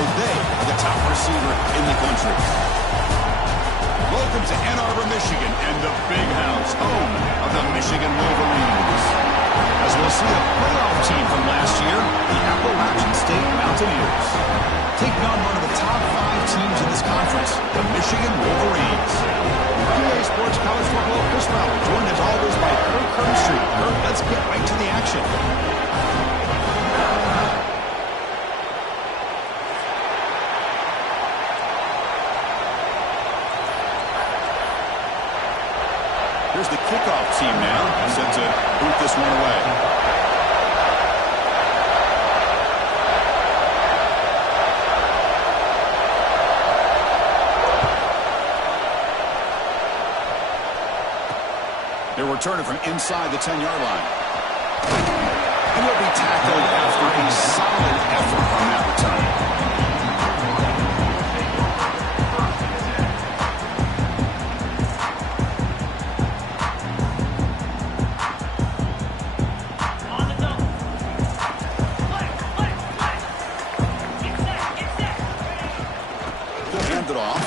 so they are the top receiver in the country. Welcome to Ann Arbor, Michigan, and the Big House, home of the Michigan Wolverines. As we'll see a playoff team from last year, the Appalachian State Mountaineers, taking on one of the top 5 teams in this conference, the Michigan Wolverines. PA Sports College Football Chris Fowler, joined as always by Kirk Street. Kirk, let's get right to the action. Here's the kickoff team now, set to boot this one away. They're returning from inside the 10-yard line. And he'll be tackled after a solid effort on that return. He'll hand it off.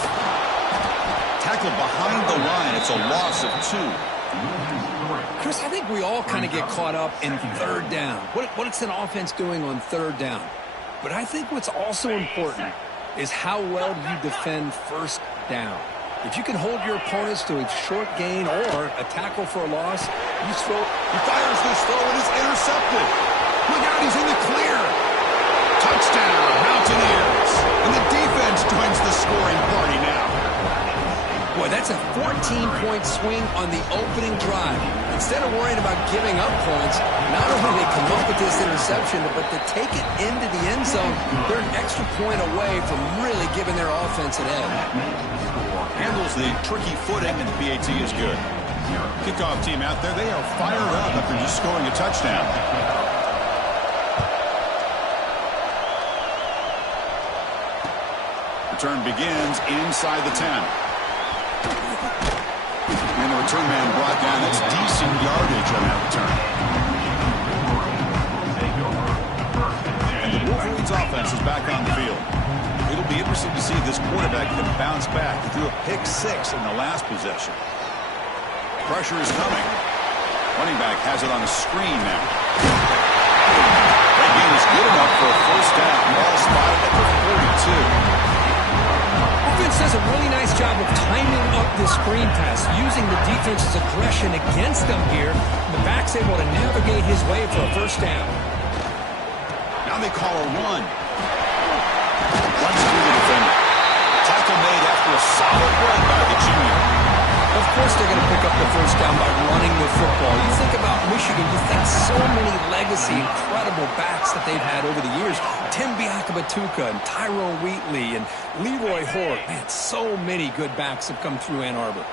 Tackled behind the line. It's a loss of 2. Chris, I think we all kind of get caught up in third down. What's an offense doing on third down? But I think what's also important is how well you defend first down. If you can hold your opponents to a short gain or a tackle for a loss, you throw. He fires this throw and it's intercepted. Look out, he's in the clear. Touchdown, Mountaineers. And the defense joins the scoring party now. Boy, that's a 14-point swing on the opening drive. Instead of worrying about giving up points, not only they come up with this interception, but to take it into the end zone, they're an extra point away from really giving their offense an edge. Handles the tricky footing, and the PAT is good. Kickoff team out there, they are fired up after just scoring a touchdown. Return begins inside the 10. And the return man brought down. That's decent yardage on that return. And the Wolverines offense is back on the field. It'll be interesting to see if this quarterback can bounce back. He threw a pick 6 in the last possession. Pressure is coming. Running back has it on the screen now. That game is good enough for a first down. Ball spotted at the 42. Offense does a really nice job of timing up the screen pass, using the defense's aggression against them here. The back's able to navigate his way for a first down. Now they call a run. Runs through the defender. Tackle made after a solid run by the junior. Of course they're going to pick up the first down by running the football. You think about Michigan, you think so many legacy, incredible backs that they've had over the years. Tim Biakabatuka and Tyrone Wheatley and Leroy Hort. Man, so many good backs have come through Ann Arbor.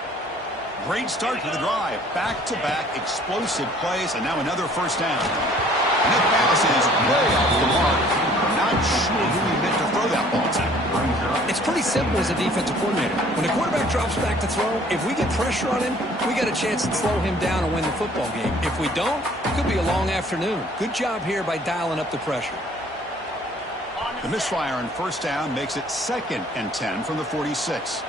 Great start to the drive. Back-to-back explosive plays, and now another first down. And that pass is way off the mark. I'm not sure who he meant to throw that ball to. It's pretty simple as a defensive coordinator. When the quarterback drops back to throw, if we get pressure on him, we got a chance to slow him down and win the football game. If we don't, it could be a long afternoon. Good job here by dialing up the pressure. The misfire on first down makes it 2nd and 10 from the 46.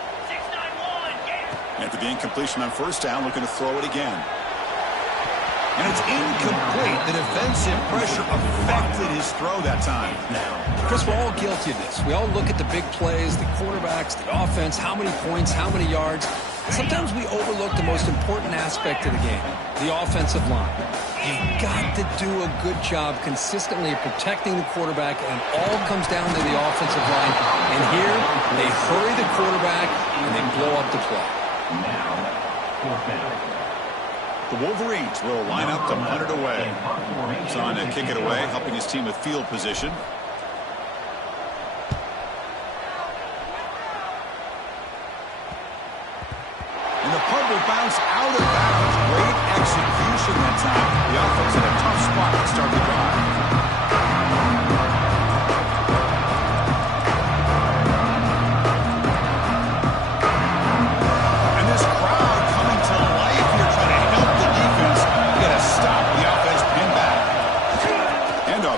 After the incompletion on first down, looking to throw it again. And it's incomplete. The defensive pressure affected his throw that time. Chris, we're all guilty of this. We all look at the big plays, the quarterbacks, the offense, how many points, how many yards. Sometimes we overlook the most important aspect of the game, the offensive line. You've got to do a good job consistently protecting the quarterback, and it all comes down to the offensive line. And here, they hurry the quarterback, and they blow up the play. The Wolverines will line up to punt it away. He's on to kick it away, helping his team with field position. And the punt will bounce out of bounds. Great execution that time. The offense in a tough spot to start the drive.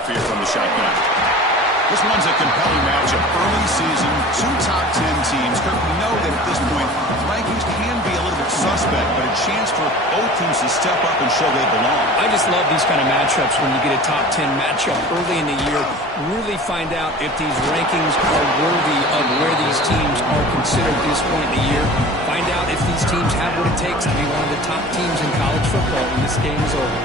Here from the shotgun. This one's a compelling matchup. they belong. I just love these kind of matchups when you get a top 10 matchup early in the year. Really find out if these rankings are worthy of where these teams are considered at this point in the year. Find out if these teams have what it takes to be one of the top teams in college football when this game is over.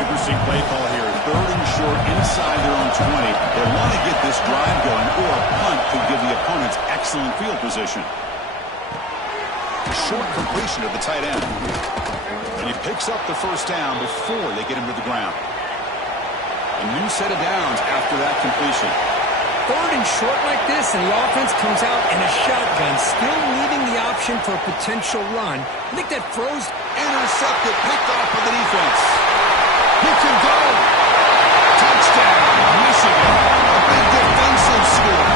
Interesting play call here. 3rd and short inside their own 20. They want to get this drive going, or a punt could give the opponents excellent field position. Short completion of the tight end. And he picks up the first down before they get him to the ground. A new set of downs after that completion. 3rd and short like this, and the offense comes out in a shotgun, still leaving the option for a potential run. I think that throws intercepted, picked off by the defense. He can go. Touchdown, Michigan. A big defensive score.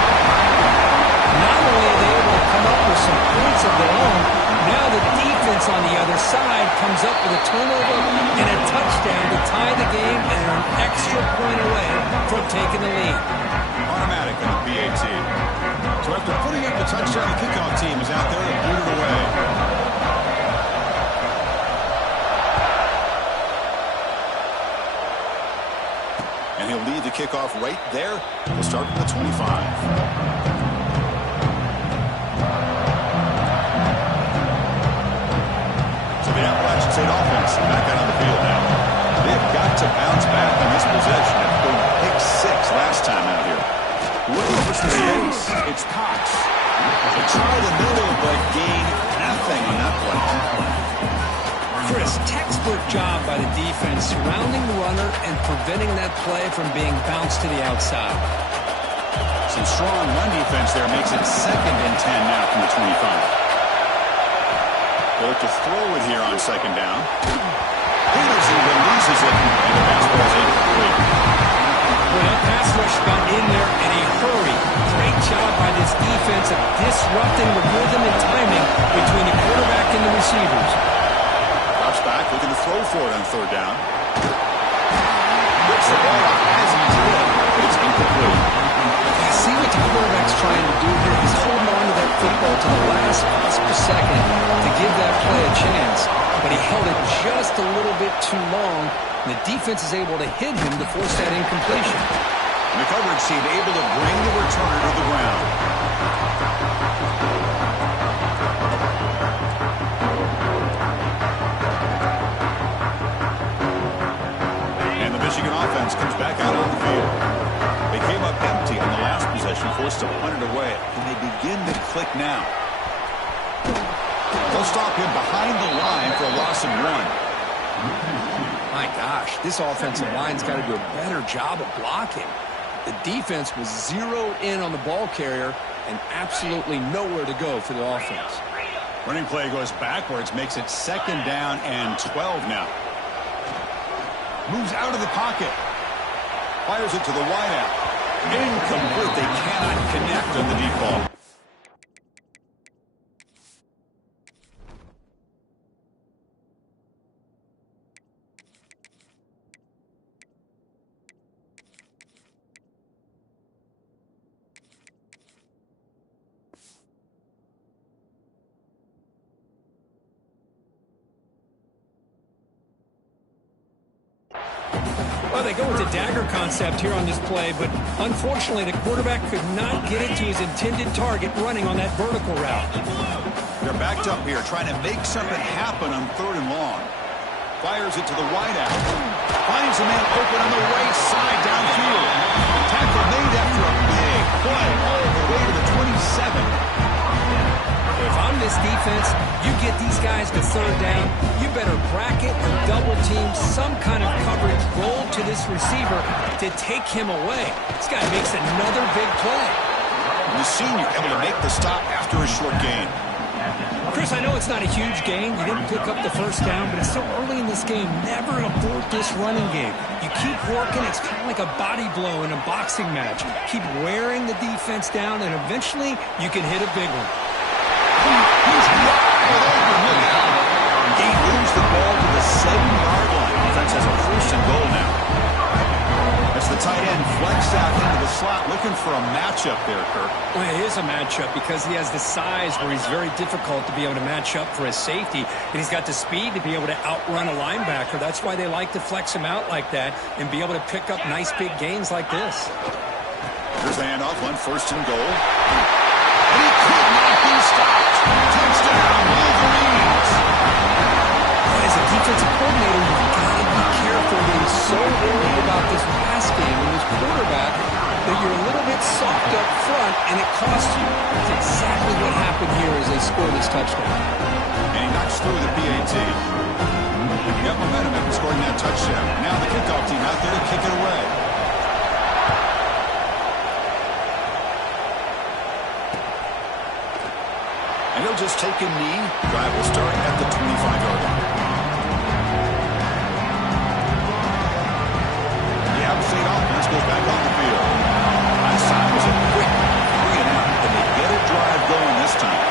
Not only are they able to come up with some points of their own, now the defense on the other side comes up with a turnover and a touchdown to tie the game, and they're an extra point away from taking the lead. Automatic on the PAT. So after putting up the touchdown, the kickoff team is out there to boot it away. And he'll lead the kickoff right there. He'll start from the 25. The Appalachian State offense back out on the field now. They've got to bounce back on this possession. They've been pick 6 last time out here. Looking for some space. It's Cox. They try the middle, but gain nothing on that play. Chris, textbook job by the defense surrounding the runner and preventing that play from being bounced to the outside. Some strong run defense there makes it 2nd and 10 now from the 25. They look to throw it here on 2nd down. Peterson releases it, and the pass ball is incomplete. Well, that pass rush got in there in a hurry. Great job by this defense of disrupting the rhythm and timing between the quarterback and the receivers. Drops back, looking to throw for it on 3rd down. Rips the ball out as he did, but it's incomplete. See what the quarterback's trying to do here. He's holding on to that football to the last possible second to give that play a chance, but he held it just a little bit too long, and the defense is able to hit him to force that incompletion. And the coverage team able to bring the returner to the ground. And the Michigan offense comes back out on the field. They came up empty on the last possession, forced to punt it away, and they begin to click now. They'll stop him behind the line for a loss of 1. My gosh, this offensive line's got to do a better job of blocking. The defense was zeroed in on the ball carrier and absolutely nowhere to go for the offense. Running play goes backwards, makes it 2nd down and 12 now. Moves out of the pocket. Fires it to the wideout. Incomplete. They cannot connect on the deep ball. Well, they go with the dagger concept here on this play, but unfortunately the quarterback could not get it to his intended target running on that vertical route. They're backed up here trying to make something happen on 3rd and long. Fires it to the wideout. Finds a man open on the right side downfield. Tackle made after a big play all the way to the 27. If I'm this defense, you get these guys to 3rd down, you better bracket or double team some kind of coverage roll to this receiver to take him away. This guy makes another big play. The senior able to make the stop after a short gain. Chris, I know it's not a huge gain. You didn't pick up the 1st down, but it's so early in this game. Never abort this running game. You keep working. It's kind of like a body blow in a boxing match. Keep wearing the defense down, and eventually you can hit a big one. He's wide open. Look out. He moves the ball to the 7-yard line. Defense has a 1st and goal now. As the tight end flexed out into the slot, looking for for a matchup there, Kirk. Well, it is a matchup because he has the size where he's very difficult to be able to match up for his safety, and he's got the speed to be able to outrun a linebacker. That's why they like to flex him out like that and be able to pick up nice big gains like this. Here's the handoff on 1st and goal. And he could not be stopped. Touchdown, Wolverines. As a defensive coordinator, you've got to be careful being so worried about this pass game and this quarterback that you're a little bit soft up front, and it costs you. That's exactly what happened here as they score this touchdown. And he knocks through the PAT. He got momentum after scoring that touchdown. Now the kickoff team out there to kick it away. And he'll just take a knee. Drive will start at the 25-yard line. The out-of-state offense goes back on the field. Last time was a quick 3-and-out, and they get a drive going this time.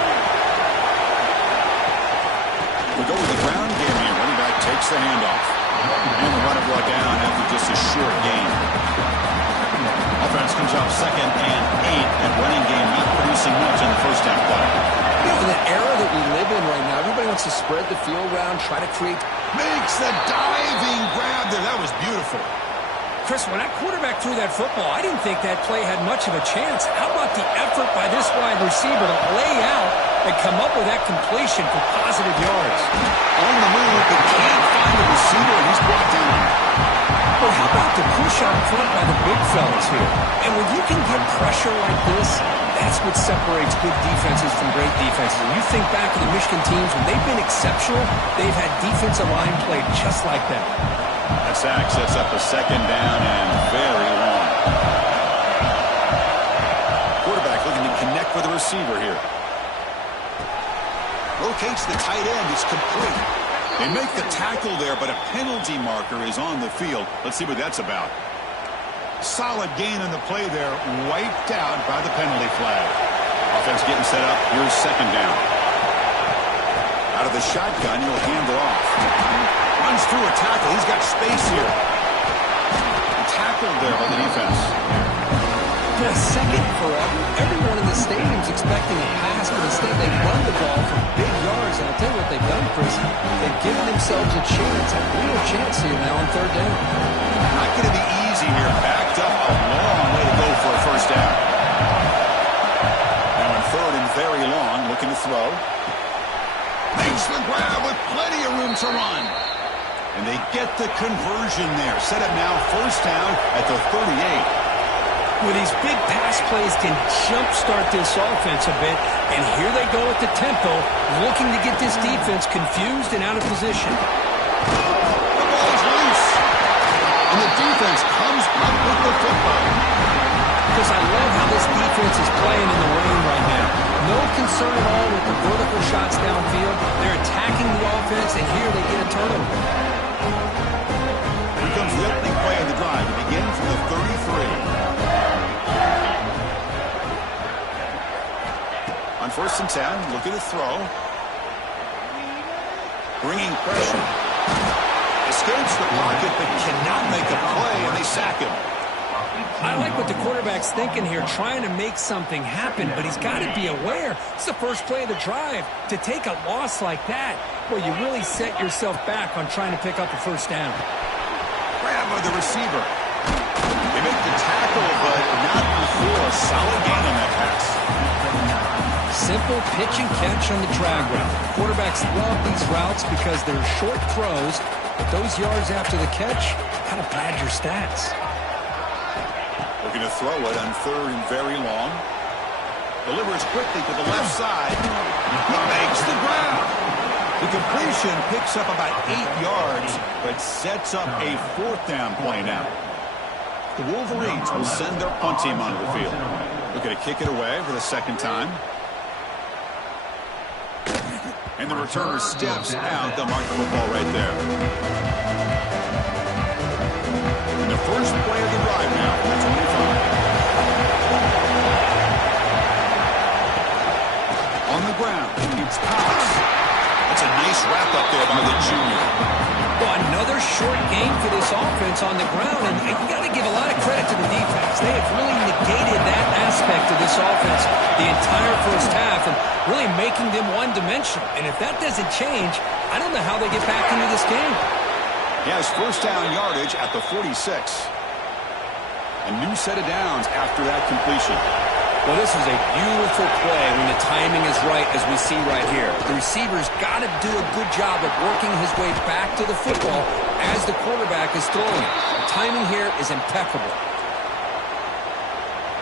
We go with the ground game here. Running back takes the handoff. And the runner brought down after just a short gain. Offense comes up 2nd and 8, and running game not producing much on the first half play. In the era that we live in right now, everybody wants to spread the field around, try to create. Makes the diving grab there. That was beautiful. Chris, when that quarterback threw that football, I didn't think that play had much of a chance. How about the effort by this wide receiver to lay out and come up with that completion for positive yards? On the move, but can't find the receiver, and he's brought down. But how about the push out front by the big fellas here? And when you can get pressure like this, that's what separates good defenses from great defenses. And you think back to the Michigan teams, when they've been exceptional, they've had defensive line play just like that. That sack sets up a 2nd down and very long. Quarterback looking to connect with the receiver here. Locates the tight end. It's complete. They make the tackle there, but a penalty marker is on the field. Let's see what that's about. Solid gain on the play there, wiped out by the penalty flag. Offense getting set up. Here's 2nd down. Out of the shotgun, he'll hand it off. Runs through a tackle. He's got space here. Tackled there by the defense. For a second forever, everyone in the stadium's expecting a pass, but instead they run the ball for big yards. And I'll tell you what they've done, Chris. They've given themselves a chance, a real chance here now on 3rd down. Not going to be easy here. Backed up a long way to go for a 1st down. Now on 3rd and very long, looking to throw. Makes the grab with plenty of room to run. And they get the conversion there. Set up now 1st down at the 38. Well, these big pass plays can jumpstart this offense a bit, and here they go at the tempo, looking to get this defense confused and out of position. The ball's loose, and the defense comes up with the football. Because I love how this defense is playing in the rain right now. No concern at all with the vertical shots downfield. They're attacking the offense, and here they get a turnover. Here comes the opening play of the drive. It begins from the 33. On 1st and 10, looking to throw. Bringing pressure. Escapes the pocket, but cannot make a play, and they sack him. I like what the quarterback's thinking here, trying to make something happen, but he's got to be aware. It's the first play of the drive. To take a loss like that, well, you really set yourself back on trying to pick up a 1st down. Grab by the receiver. They make the tackle, but not before a solid gain on that pass. Simple pitch and catch on the drag route. Quarterbacks love these routes because they're short throws, but those yards after the catch kind of pad your stats. Looking to throw it on 3rd and very long. Delivers quickly to the left side. He makes the grab. The completion picks up about 8 yards, but sets up a 4th down play now. The Wolverines will send their punt team onto the field. Looking to kick it away for the 2nd time. And the returner steps out. They'll mark the football right there. And the first play of the drive now from the 25. On the ground, it's Cox. That's a nice wrap up there by the junior. Well, Another short game for this offense on the ground, and you got to give a lot of credit to the defense. They have really negated that aspect of this offense the entire first half and really making them one-dimensional. And if that doesn't change, I don't know how they get back into this game. He has first down yardage at the 46. A new set of downs after that completion. Well, this is a beautiful play when the timing is right, as we see right here. The receiver's got to do a good job of working his way back to the football as the quarterback is throwing it. The timing here is impeccable.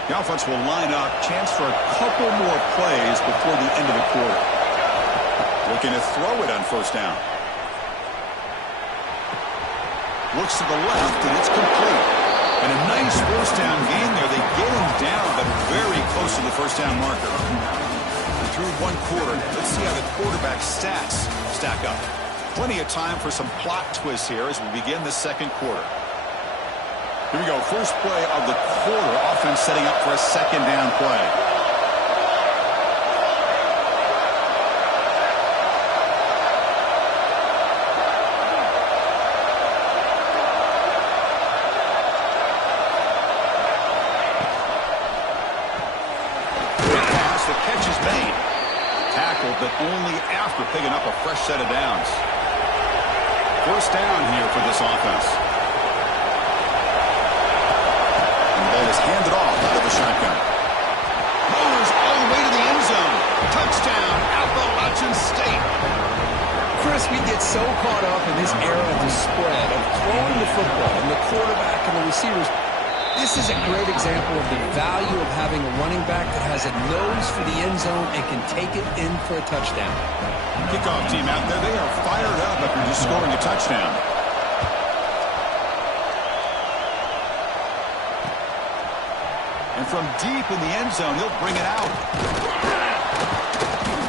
The offense will line up. Chance for a couple more plays before the end of the quarter. Looking to throw it on first down. Looks to the left, and it's complete. And a nice first down gain there. They get him down, but very close to the first down marker. Through one quarter, let's see how the quarterback's stats stack up. Plenty of time for some plot twists here as we begin the second quarter. Here we go. First play of the quarter. Offense setting up for a second down play. But only after picking up a fresh set of downs. First down here for this offense. And the ball is handed off out of the shotgun. Mowers all the way to the end zone. Touchdown, Appalachian State. Chris, we get so caught up in this era of the spread, of throwing the football, and the quarterback and the receivers. This is a great example of the value of having a running back that has a nose for the end zone and can take it in for a touchdown. Kickoff team out there, they are fired up after just scoring a touchdown. And from deep in the end zone, he'll bring it out.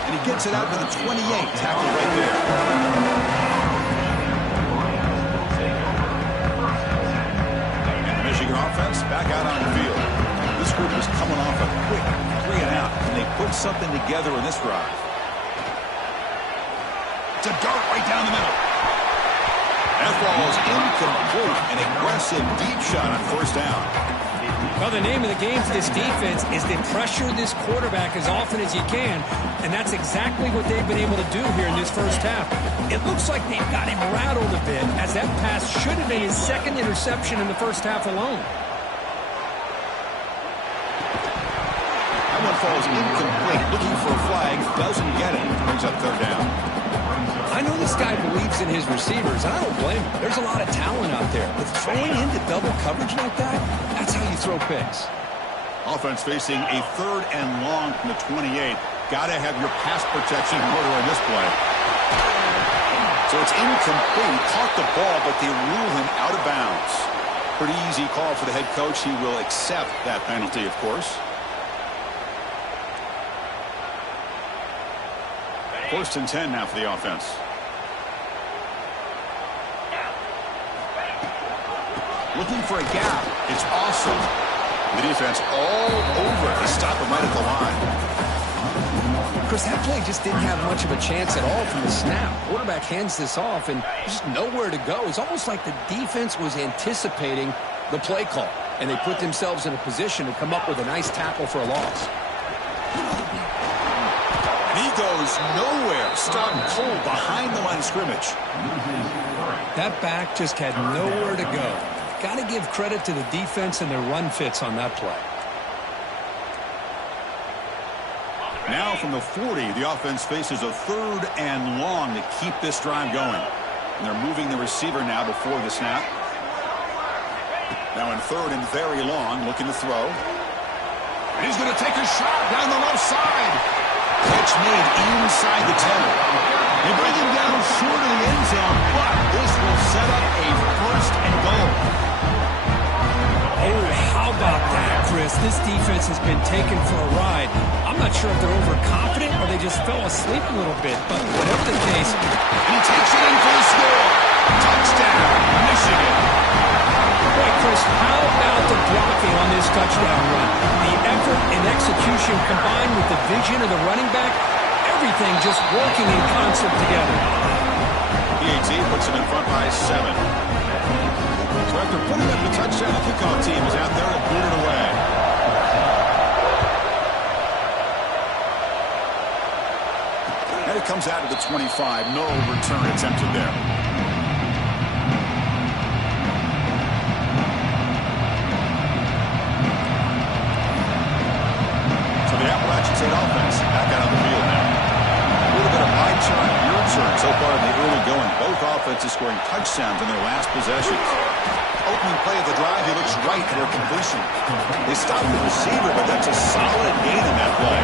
And he gets it out to the 28, tackled right there. Offense back out on the field. This group is coming off a quick 3 and out, and they put something together in this drive. It's a dart right down the middle. That ball is incomplete. An aggressive deep shot on first down. Well, the name of the game for this defense is to pressure this quarterback as often as you can, and that's exactly what they've been able to do here in this first half. It looks like they've got him rattled a bit, as that pass should have been his second interception in the first half alone. That one falls incomplete. Looking for a flag, doesn't get it. Brings up third down. I know this guy believes in his receivers, and I don't blame him. There's a lot of talent out there, but throwing into double coverage like that, that's how you throw picks. Offense facing a third and long from the 28. Got to have your pass protection in order on this play. So it's incomplete. Caught the ball, but they rule him out of bounds. Pretty easy call for the head coach. He will accept that penalty, of course. First and 10 now for the offense. Looking for a gap. It's awesome. The defense all over it. They stop him right at the line. Chris, that play just didn't have much of a chance at all from the snap. Quarterback hands this off, and there's just nowhere to go. It's almost like the defense was anticipating the play call, and they put themselves in a position to come up with a nice tackle for a loss. He goes nowhere. Starting cold behind the line of scrimmage. That back just had nowhere to go. Got to give credit to the defense and their run fits on that play. Now from the 40, the offense faces a third and long to keep this drive going. And they're moving the receiver now before the snap. Now in third and very long, looking to throw. And he's going to take a shot down the left side. Catch made inside the 10. They bring him down short of the end zone, but this will set up a first and goal. Oh, how about that, Chris? This defense has been taken for a ride. I'm not sure if they're overconfident or they just fell asleep a little bit, but whatever the case, he takes it in for the score. Touchdown, Michigan. Boy, Chris, how about the blocking on this touchdown run? The effort and execution combined with the vision of the running back, everything just working in concert together. He PAT puts them in front by 7. So after putting up the touchdown, the kickoff team is out there to boot it away. And it comes out to the 25. No return attempted there. So the Appalachian State offense back out on the field now. A little bit of my turn, your turn so far in the early going. Both offenses scoring touchdowns in their last possessions. Opening play of the drive, he looks right for a completion. They stopped the receiver, but that's a solid gain in that play.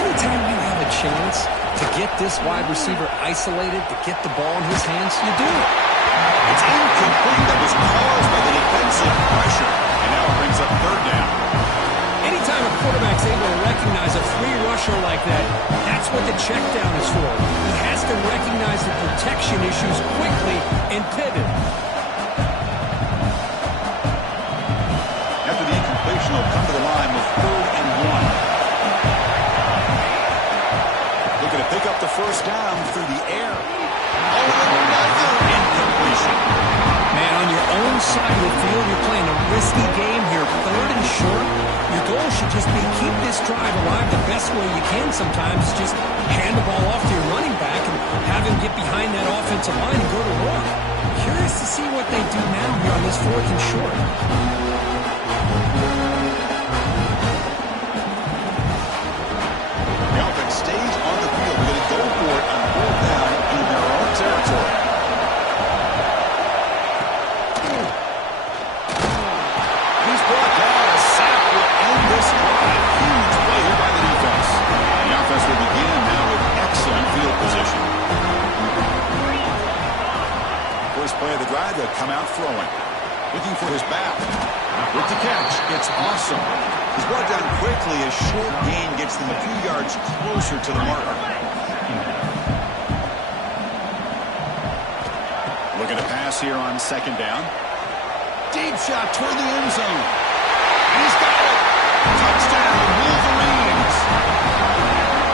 Anytime you have a chance to get this wide receiver isolated, to get the ball in his hands, you do it. It's incomplete. That was caused by the defensive pressure. And now it brings up 3rd down. Anytime a quarterback's able to recognize a free rusher like that, that's what the check down is for. He has to recognize the protection issues quickly and pivot. After the incompletion, he'll come to the line with 3rd and 1. Looking to pick up the 1st down through the air. Oh, another incompletion. Man, on your own side of the field, you're playing a risky game here. 3rd and short. Your goal should just be keep this drive alive the best way you can sometimes. Just hand the ball off to your running back and have him get behind that offensive line and go to work. Curious to see what they do now here on this 4th and short. The offense stays on the field. They're going to go for it on 4th down in their own territory. He's brought down. A sack will end this drive. Huge play here by the defense. The offense will begin now with excellent field position. First play of the drive, they'll come out throwing. Looking for his back. With the catch, it's awesome. He's brought down quickly. A short gain gets them a few yards closer to the marker. Looking to pass here on 2nd down. Deep shot toward the end zone. He's got it. Touchdown, Wolverines.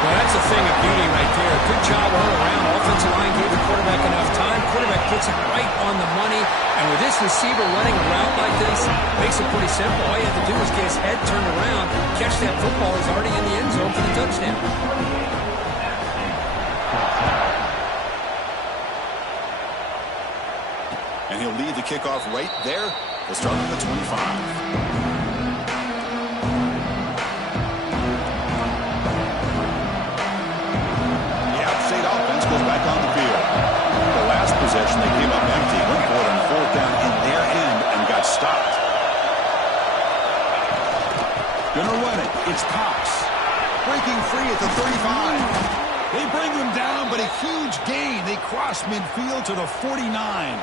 Well, that's a thing of beauty right there. Good job all around. Offensive line gave the quarterback enough time. Quarterback puts it right on the money. And with this receiver running a route like this, makes it pretty simple. All you have to do is get his head turned around, catch that football. He's already in the end zone for the touchdown. And he'll lead the kickoff right there. They'll start at the 25. Offense goes back on the field. The last possession, they came up empty. Went for it on 4th down in their end and got stopped. Gonna run it. It's Cox. Breaking free at the 35. They bring him down, but a huge gain. They cross midfield to the 49.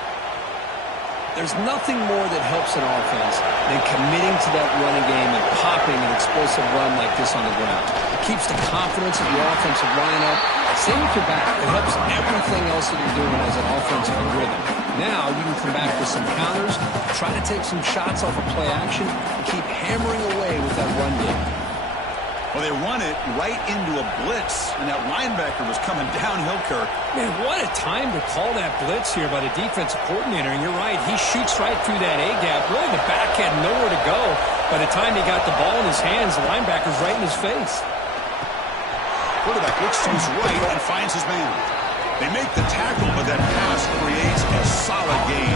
There's nothing more that helps an offense than committing to that running game and popping an explosive run like this on the ground. It keeps the confidence of your offensive lineup. Same with your back. It helps everything else that you're doing as an offensive rhythm. Now you can come back with some counters, try to take some shots off of play action, and keep hammering away with that run game. Well, they run it right into a blitz, and that linebacker was coming downhill, Kirk. Man, what a time to call that blitz here by the defensive coordinator. And you're right, he shoots right through that A-gap. Really, the back had nowhere to go. By the time he got the ball in his hands, the linebacker's right in his face. Quarterback looks to his right and finds his man. They make the tackle, but that pass creates a solid gain.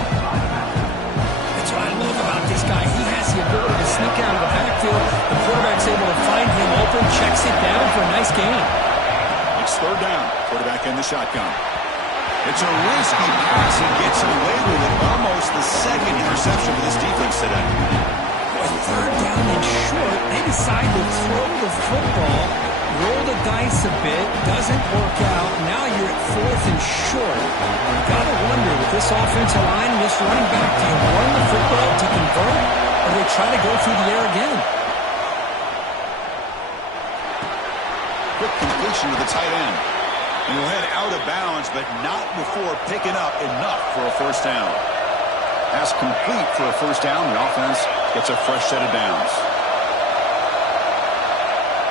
That's what I love about this guy. He has the ability to sneak out of the backfield. The quarterback's able to find him open, checks it down for a nice gain. It's 3rd down. Quarterback in the shotgun. It's a risky pass. He gets away with it. Almost the 2nd interception for this defense today. With 3rd down and short, they decide to throw the football. Roll the dice a bit, doesn't work out. Now you're at 4th and short. You've got to wonder, with this offensive line and this running back, do you run the football to convert, or do they try to go through the air again? Quick completion to the tight end. And he'll head out of bounds, but not before picking up enough for a 1st down. Pass complete for a 1st down. The offense gets a fresh set of downs.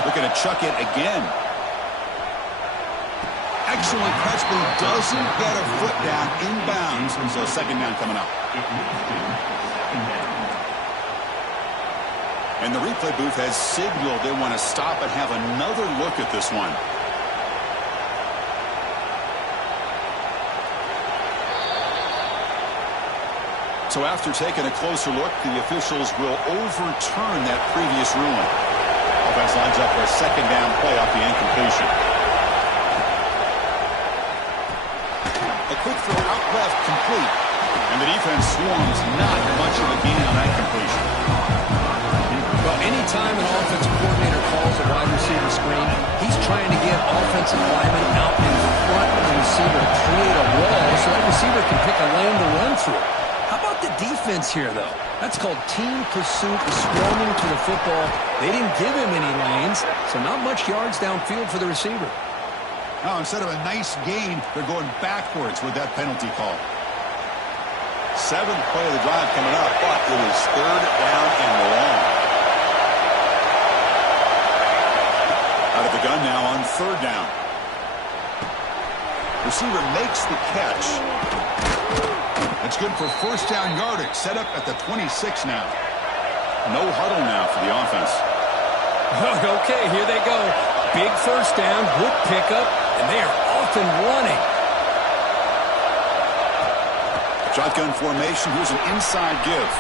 Looking to chuck it again. excellent catch, but he doesn't get a foot down inbounds, and so second down coming up. And the replay booth has signaled they want to stop and have another look at this one. So after taking a closer look, the officials will overturn that previous ruling. Offense lines up for a second down play off the incompletion. A quick throw out left, complete. And the defense swarms, not much of a gain on that completion. Well, anytime an offensive coordinator calls a wide receiver screen, he's trying to get offensive linemen out in front of the receiver, create a wall so that receiver can pick a lane to run through. How about the defense here, though? That's called team pursuit, swarming to the football. They didn't give him any lanes, so not much yards downfield for the receiver. Now, instead of a nice gain, they're going backwards with that penalty call. Seventh play of the drive coming up, but it is third down and long. Out of the gun now on third down. Receiver makes the catch. That's good for first down yardage. Set up at the 26 now. No huddle now for the offense. Okay, here they go. Big first down, good pickup, and they are off and running. Shotgun formation. Here's an inside give.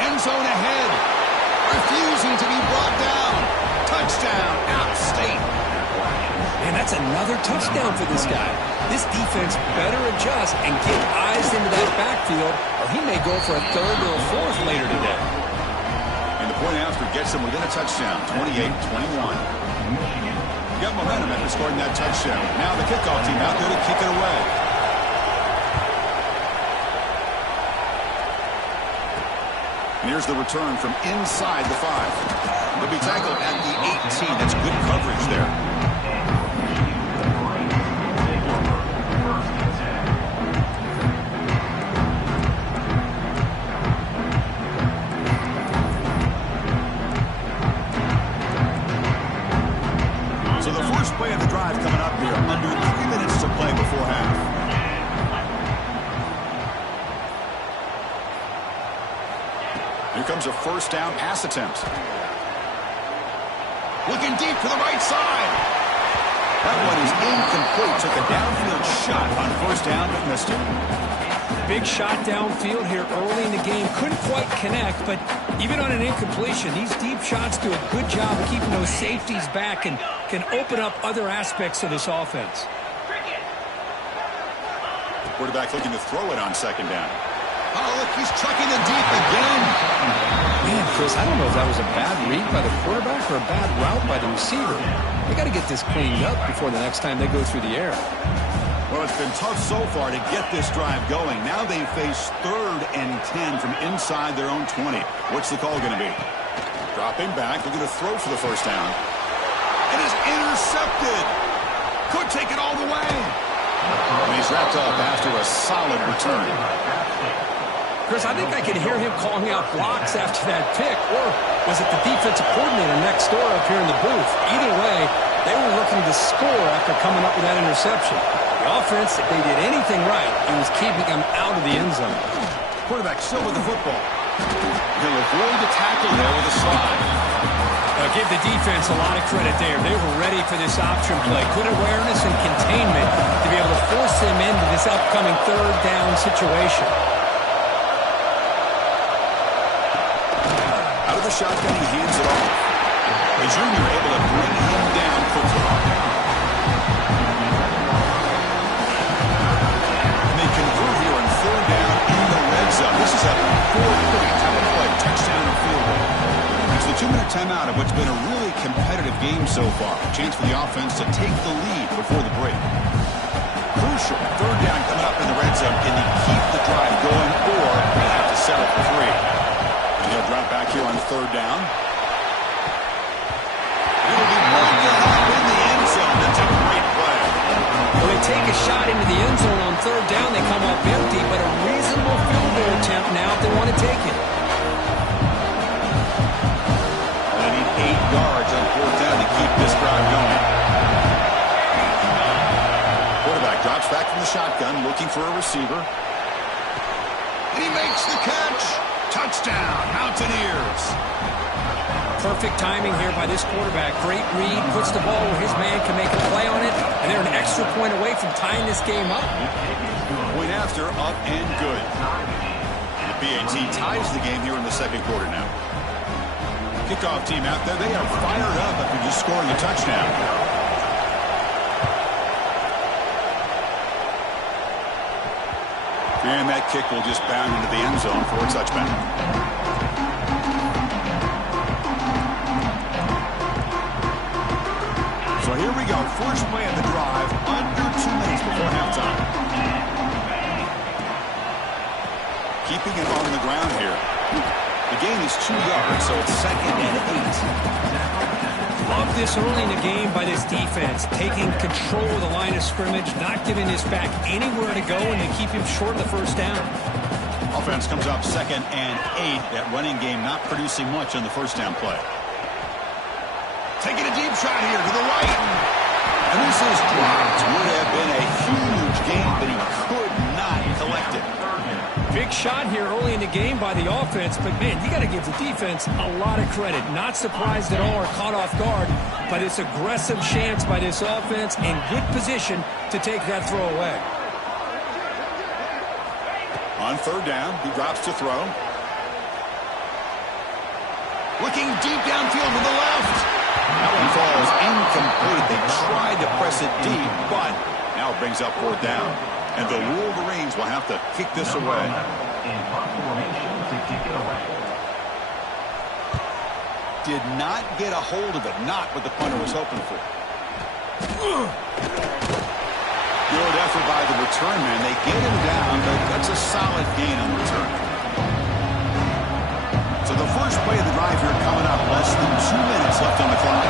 End zone ahead. Refusing to be brought down. Touchdown, App State. And that's another touchdown for this guy. This defense better adjust and get eyes into that backfield, or he may go for a third or a fourth later today. And the point after gets him within a touchdown, 28-21. You got momentum after scoring that touchdown. Now the kickoff team out there to kick it away. And here's the return from inside the 5. He'll be tackled at the 18. That's good coverage there. So the first play of the drive coming up here. Under 3 minutes to play before half. Here comes a first down pass attempt. Looking deep to the right side. That one is incomplete. Took a downfield shot on first down, but missed it. Big shot downfield here early in the game. Couldn't quite connect, but even on an incompletion, these deep shots do a good job of keeping those safeties back and can open up other aspects of this offense. Quarterback looking to throw it on second down. Oh, look, he's trucking it deep again. Man, Chris, I don't know if that was a bad read by the quarterback or a bad route by the receiver. They got to get this cleaned up before the next time they go through the air. Well, it's been tough so far to get this drive going. Now they face 3rd and 10 from inside their own 20. What's the call going to be? Dropping back, looking to throw for the first down. It is intercepted. Could take it all the way. And he's wrapped up after a solid return. Chris, I think I could hear him calling out blocks after that pick, or was it the defensive coordinator next door up here in the booth? Either way, they were looking to score after coming up with that interception. The offense, if they did anything right, it was keeping them out of the end zone. Quarterback still with the football. He'll avoid the tackle there with a slide. Give the defense a lot of credit there. They were ready for this option play. Good awareness and containment to be able to force them into this upcoming third down situation. Out of the shotgun, he hands it off. The junior able to bring him down quickly. And they convert here on third down in the red zone. This is a 4-point time of play, touchdown or field goal. It's the 2-minute timeout of what's been a really competitive game so far. A chance for the offense to take the lead before the break. Crucial third down coming up in the red zone. Can he keep the drive going, or they have to settle for 3? And he'll drop back here on third down. It'll be bumped up in the end zone. That's a great play. When they take a shot into the end zone on third down, they come up empty, but a reasonable field goal attempt now if they want to take it. They need 8 yards on fourth down to keep this drive going. shotgun, looking for a receiver. And he makes the catch. Touchdown, Mountaineers. Perfect timing here by this quarterback. Great read, puts the ball where his man can make a play on it, and they're an extra point away from tying this game up. Point after, up and good. The BAT ties the game here in the second quarter now. Kickoff team out there, they are fired up after just scoring a touchdown. And that kick will just bound into the end zone for a touchback. So here we go. First play of the drive, under 2 minutes before halftime. Keeping it on the ground here. The gain is 2 yards, so it's 2nd and 8. Love this early in the game by this defense, taking control of the line of scrimmage, not giving this back anywhere to go, and to keep him short of the first down. Offense comes up 2nd and 8. That running game not producing much on the first down play. Taking a deep shot here to the right. And this is dropped. Would have been a huge gain, but he could not collect it. Big shot here early in the game by the offense, but man, you got to give the defense a lot of credit. Not surprised at all or caught off guard by this aggressive chance by this offense, in good position to take that throw away. On third down, he drops to throw. Looking deep downfield to the left. That one falls incomplete. They tried to press it deep, but now it brings up fourth down. And the Wolverines will have to kick this away. Did not get a hold of it. Not what the punter was hoping for. Good effort by the return man. They get him down, but that's a solid gain on the return. So the first play of the drive here coming up. Less than 2 minutes left on the clock.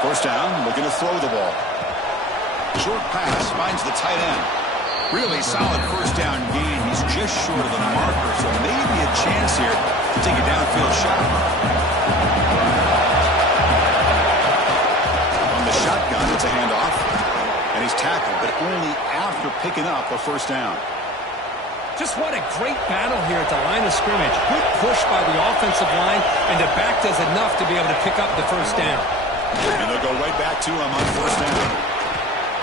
First down, looking to throw the ball. Short pass finds the tight end. Really solid first down gain. He's just short of the marker, so maybe a chance here to take a downfield shot. On the shotgun, it's a handoff. And he's tackled, but only after picking up a first down. Just what a great battle here at the line of scrimmage. Good push by the offensive line, and the back does enough to be able to pick up the first down. And they'll go right back to him on first down.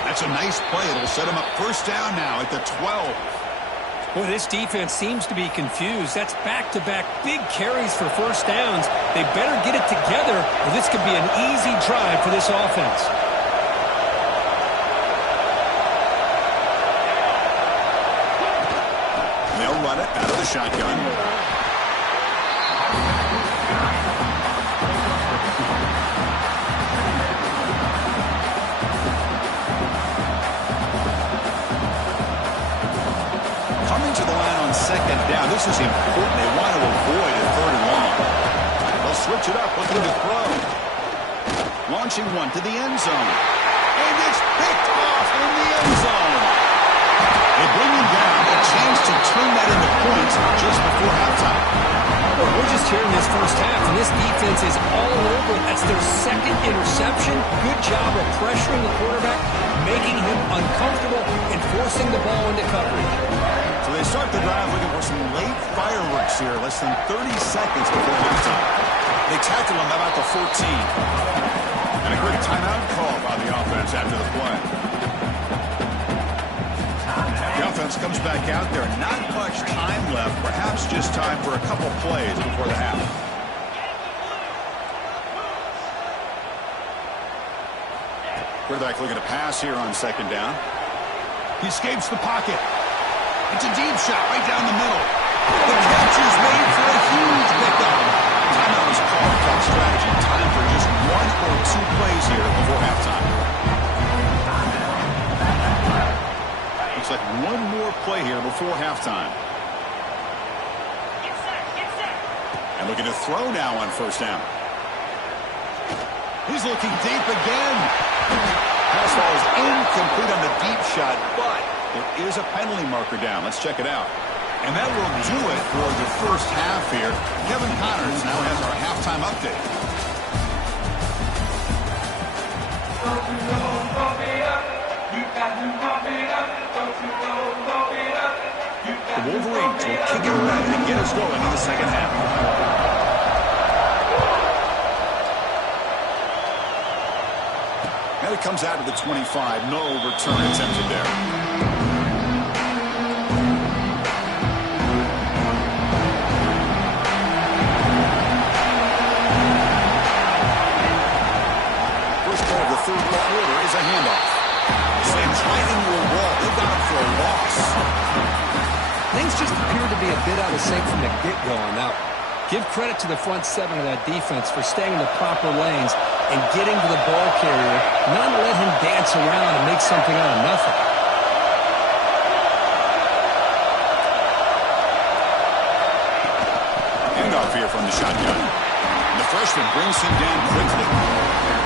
That's a nice play. It'll set him up first down now at the 12. Boy, this defense seems to be confused. That's back-to-back big carries for first downs. They better get it together, or this could be an easy drive for this offense. They'll run it out of the shotgun. Coming to the line on second down. This is important. They want to avoid a third and long. They'll switch it up, looking to throw. Launching one to the end zone. And it's picked off in the end zone. They bring him down. A chance to turn that into points just before halftime. Well, we're just here in this first half, and this defense is all over. That's their second interception. Good job of pressuring the quarterback, making him uncomfortable, and forcing the ball into coverage. So they start the drive looking for some late fireworks here, less than 30 seconds before halftime. They tackle him about the 14. And a quick timeout call by the offense after the play. The offense comes back out there. Not much time left. Perhaps just time for a couple plays before the half. Quarterback looking to pass here on second down. He escapes the pocket. It's a deep shot right down the middle. The catch is made for a huge pickup. Timeout was called. Clock strategy. Time for just 1 or 2 plays here before halftime. Looks like one more play here before halftime. And looking to throw now on first down. He's looking deep again. Pass ball is incomplete on the deep shot, but there is a penalty marker down. Let's check it out. And that will do it for the first half here. Kevin Connors now has our halftime update. The Wolverines will kick it ready to get us going in the second half. And it comes out to the 25. No return attempted there. First play of the third quarter is a handoff. Slams right into a wall. They got him for a loss. Things just appear to be a bit out of sync from the get-go on that one. Give credit to the front seven of that defense for staying in the proper lanes and getting to the ball carrier, not let him dance around and make something out of nothing. Handoff here from the shotgun. The freshman brings him down quickly.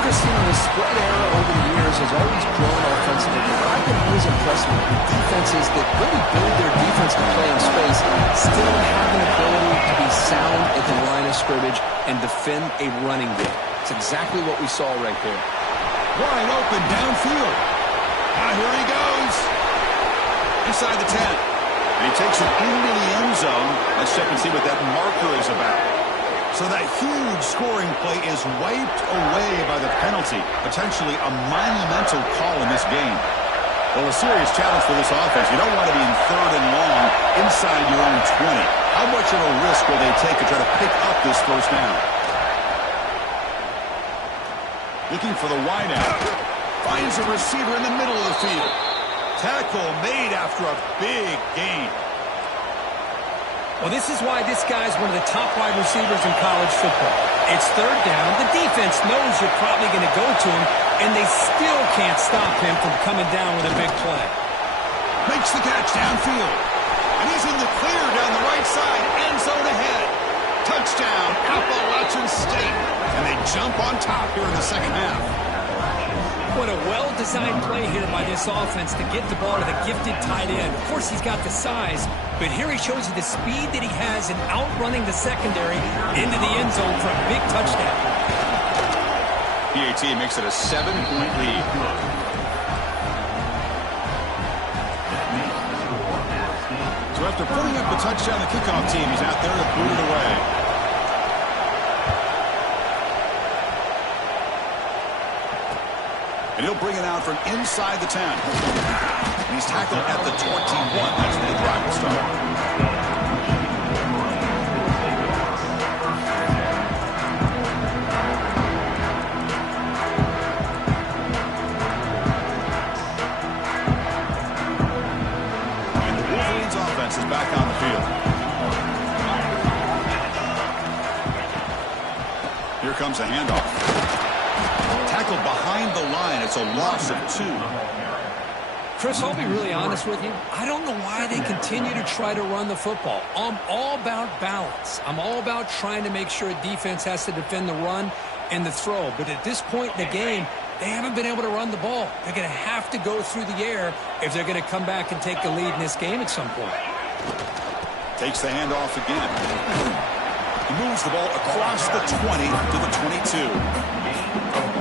Christine, the spread era over the years has always grown offensively, but I've been always impressed with defenses that really build their defense to play in space, still have an ability to be sound at the line of scrimmage and defend a running game. It's exactly what we saw right there. Wide open downfield. Now here he goes. Inside the 10. And he takes it into the end zone. Let's check and see what that marker is about. So that huge scoring play is wiped away by the penalty. Potentially a monumental call in this game. Well, a serious challenge for this offense. You don't want to be in third and long inside your own 20. How much of a risk will they take to try to pick up this first down? Looking for the wideout. Finds a receiver in the middle of the field. Tackle made after a big gain. Well, this is why this guy's one of the top wide receivers in college football. It's third down. The defense knows you're probably going to go to him, and they still can't stop him from coming down with a big play. Makes the catch downfield. And he's in the clear down the right side. End zone ahead. Touchdown, Appalachian State. And they jump on top here in the second half. What a well-designed play here by this offense to get the ball to the gifted tight end. Of course, he's got the size, but here he shows you the speed that he has in outrunning the secondary into the end zone for a big touchdown. PAT makes it a 7-point lead. So after putting up the touchdown, the kickoff team is out there to boot it away. And he'll bring it out from inside the 10. And he's tackled at the 21. That's where the drive will start. And the Wolverines offense is back on the field. Here comes a handoff. Tackled behind the line. It's a loss of 2. Chris, I'll be really honest with you. I don't know why they continue to try to run the football. I'm all about balance. I'm all about trying to make sure a defense has to defend the run and the throw. But at this point in the game, they haven't been able to run the ball. They're going to have to go through the air if they're going to come back and take the lead in this game at some point. Takes the handoff again. He moves the ball across the 20 to the 22.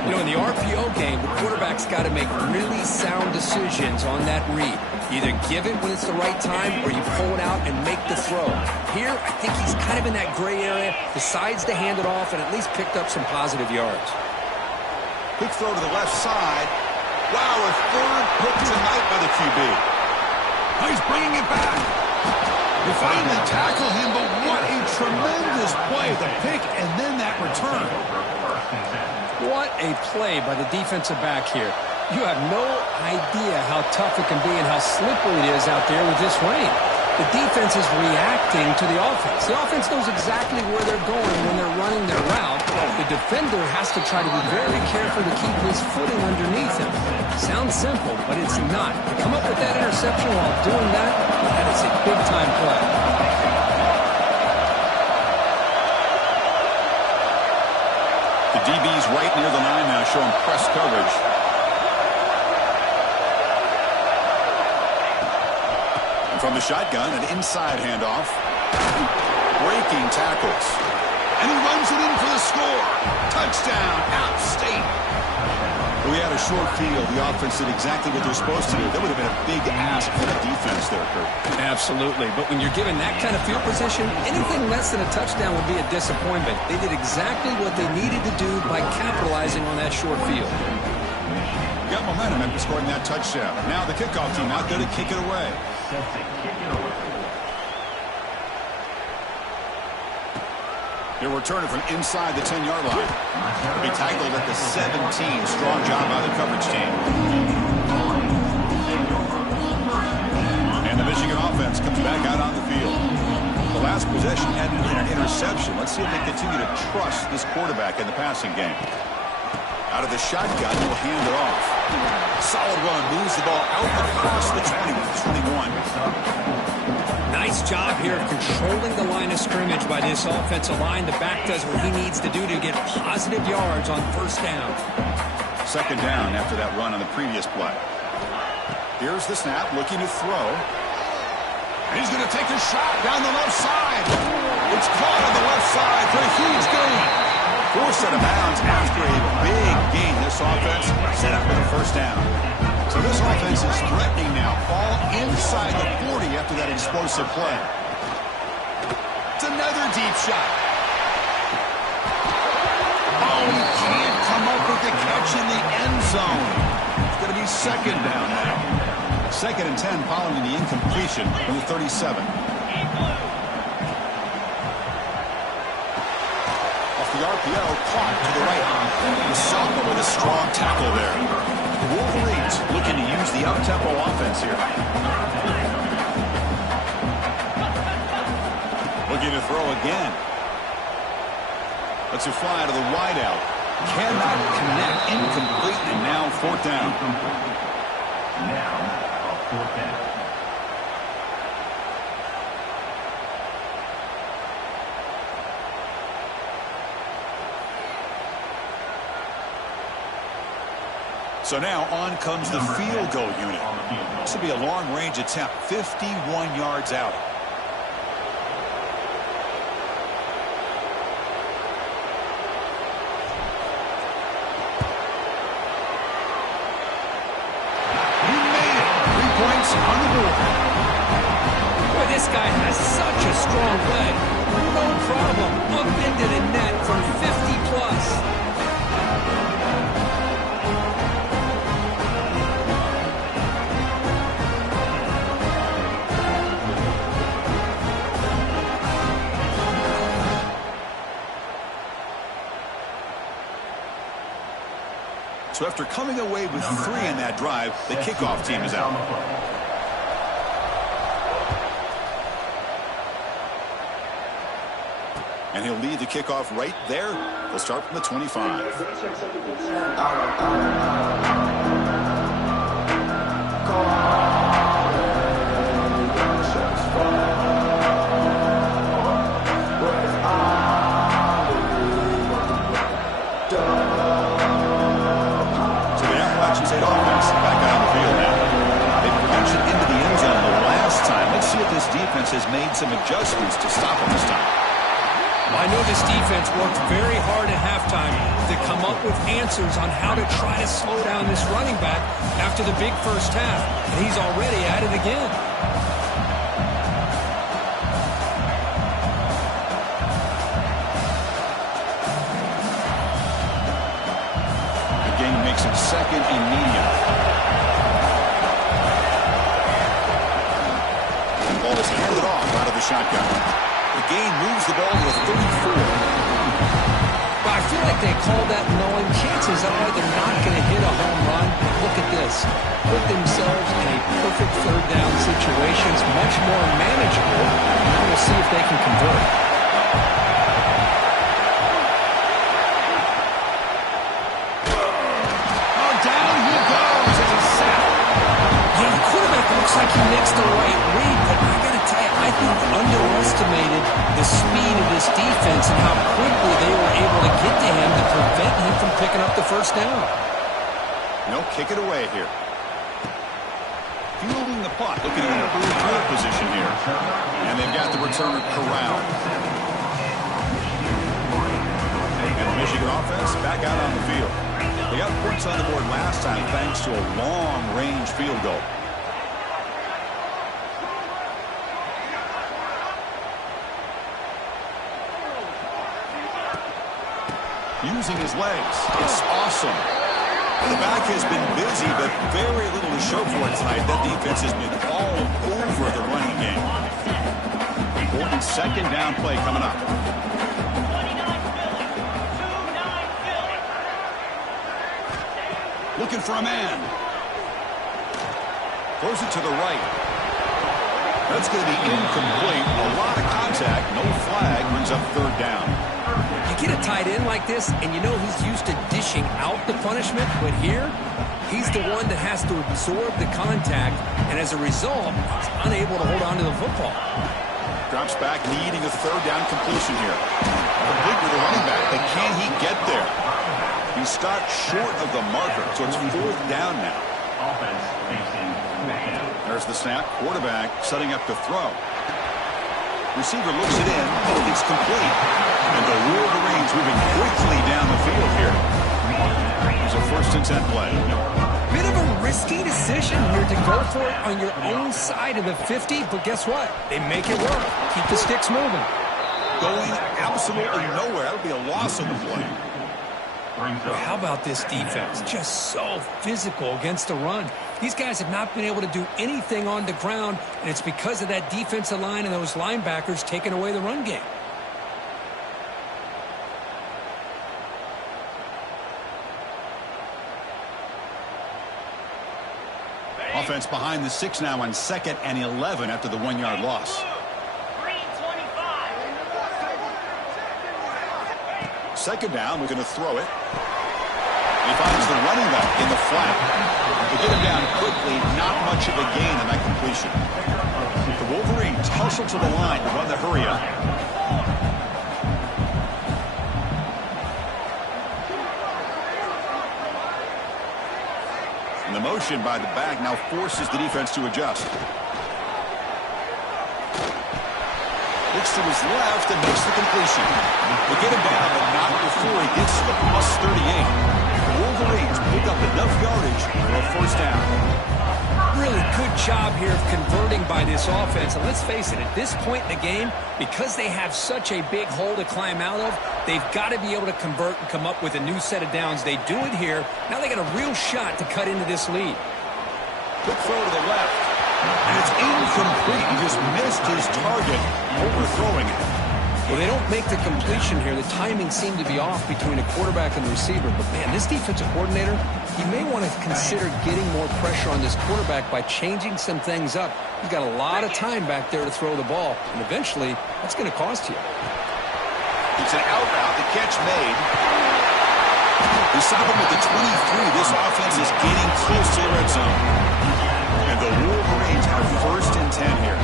You know, in the RPO game, the quarterback's got to make really sound decisions on that read. Either give it when it's the right time or you pull it out and make the throw. Here, I think he's kind of in that gray area, decides to hand it off and at least picked up some positive yards. Quick throw to the left side. Wow, a third pick tonight by the QB. Oh, he's bringing it back. They finally tackle him, but what a tremendous play. The pick and then that return. What a play by the defensive back here. You have no idea how tough it can be and how slippery it is out there with this rain. The defense is reacting to the offense. The offense knows exactly where they're going when they're running their route. The defender has to try to be very careful to keep his footing underneath him. Sounds simple, but it's not. To come up with that interception while doing that, that is a big-time play. The DB's right near the line now, showing press coverage. And from the shotgun, an inside handoff. Breaking tackles. And he runs it in for the score. Touchdown, App State. We had a short field. The offense did exactly what they're supposed to do. That would have been a big ask for the defense there, Kurt. Absolutely. But when you're given that kind of field position, anything less than a touchdown would be a disappointment. They did exactly what they needed to do by capitalizing on that short field. Got momentum after scoring that touchdown. Now the kickoff team out there to kick it away. They're returning from inside the 10-yard line. They'll be tackled at the 17. Strong job by the coverage team. And the Michigan offense comes back out on the field. The last possession ended in an interception. Let's see if they continue to trust this quarterback in the passing game. Out of the shotgun, he'll hand it off. Solid run, moves the ball out across the 20 with 21. Nice job here of controlling the line of scrimmage by this offensive line. The back does what he needs to do to get positive yards on first down. Second down after that run on the previous play. Here's the snap, looking to throw. And he's going to take a shot down the left side. It's caught on the left side for a huge gain. Forced out of bounds after a big gain. This offense set up for the first down. So this offense is threatening now. Ball inside the 40 after that explosive play. It's another deep shot. Oh, he can't come up with the catch in the end zone. It's going to be second down now. Second and 10 following the incompletion from the 37. Off the RPO, caught to the right. Masaka with a strong tackle there. Wolverines looking to use the up-tempo offense here. Looking to throw again. Lets it fly to the wideout. Cannot connect. Incomplete, and now fourth down. Now, fourth down. So now on comes the field goal unit. This will be a long-range attempt, 51 yards out. He made it. 3 points on the board. Boy, this guy has such a strong leg. No problem. Up into the net from 50 plus. So after coming away with 3 in that drive, the kickoff team is out. And he'll lead the kickoff right there. He'll start from the 25. State offense back out on the field now. They punched it into the end zone the last time. Let's see if this defense has made some adjustments to stop them this time. Well, I know this defense worked very hard at halftime to come up with answers on how to try to slow down this running back after the big first half. And he's already at it again. Makes it second and medium. The ball is handed off out of the shotgun. The gain moves the ball to the 34. Well, I feel like they called that knowing chances are they're not going to hit a home run. Look at this. Put themselves in a perfect third down situation. It's much more manageable. Now we'll see if they can convert. Looks like he makes the right read, but I got to tell you, I think underestimated the speed of this defense and how quickly they were able to get to him to prevent him from picking up the first down. No, kick it away here. Fielding the puck, looking at improve field position here. And they've got the returner corralled. And Michigan offense back out on the field. They got points on the board last time thanks to a long-range field goal. Using his legs. It's awesome. The back has been busy, but very little to show for it tonight. That defense has been all over the running game. Important second down play coming up. Looking for a man. Throws it to the right. That's going to be incomplete. A lot of contact. No flag. Brings up third down. You get a tight end like this, and you know he's used to dishing out the punishment, but here, he's the one that has to absorb the contact, and as a result, he's unable to hold on to the football. Drops back, needing a third down completion here. Complete with the running back, but can he get there? He stopped short of the marker, so it's fourth down now. Offense facing down. There's the snap. Quarterback setting up to throw. Receiver looks it in. It's complete. And the Wolverines moving quickly down the field here. It's a 1st and 10 play. Bit of a risky decision here to go for it on your own side of the 50, but guess what? They make it work. Keep the sticks moving. Going absolutely nowhere. That'll be a loss on the play. How about this defense? Just so physical against the run. These guys have not been able to do anything on the ground, and it's because of that defensive line and those linebackers taking away the run game. Offense behind the 6 now on 2nd and 11 after the 1-yard loss. Second down, we're going to throw it. He finds the running back in the flat. To get him down quickly, not much of a gain on that completion. The Wolverines hustle to the line to run the hurry up. And the motion by the back now forces the defense to adjust. Looks to his left and makes the completion. They get him down, but not before he gets to the plus 38. The Wolverines pick up enough yardage for a 1st down. Really good job here of converting by this offense. And let's face it, at this point in the game, because they have such a big hole to climb out of, they've got to be able to convert and come up with a new set of downs. They do it here. Now they got a real shot to cut into this lead. Quick throw to the left. And it's incomplete. He just missed his target, overthrowing it. Well, they don't make the completion here. The timing seemed to be off between a quarterback and the receiver. But, man, this defensive coordinator, he may want to consider getting more pressure on this quarterback by changing some things up. He's got a lot of time back there to throw the ball. And eventually, that's going to cost you. It's an out route. The catch made. We stop him at the 23. This offense is getting close to the red zone. And the Wolverines have 1st and 10 here.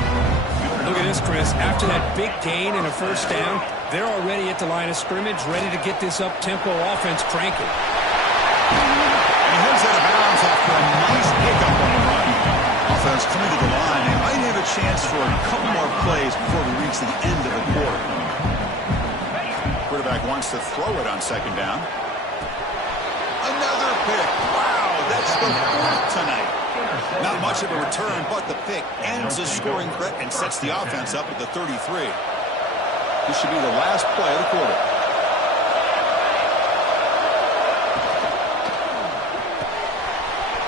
Look at this, Chris. After that big gain and a 1st down, they're already at the line of scrimmage, ready to get this up-tempo offense cranking. And he heads out of bounds after a nice pickup on the run. Offense coming to the line. They might have a chance for a couple more plays before we reach the end of the quarter. Quarterback wants to throw it on 2nd down. Another pick. Wow, that's the 4th tonight. Not much of a return, but the pick ends the scoring threat and sets the offense up at the 33. This should be the last play of the quarter.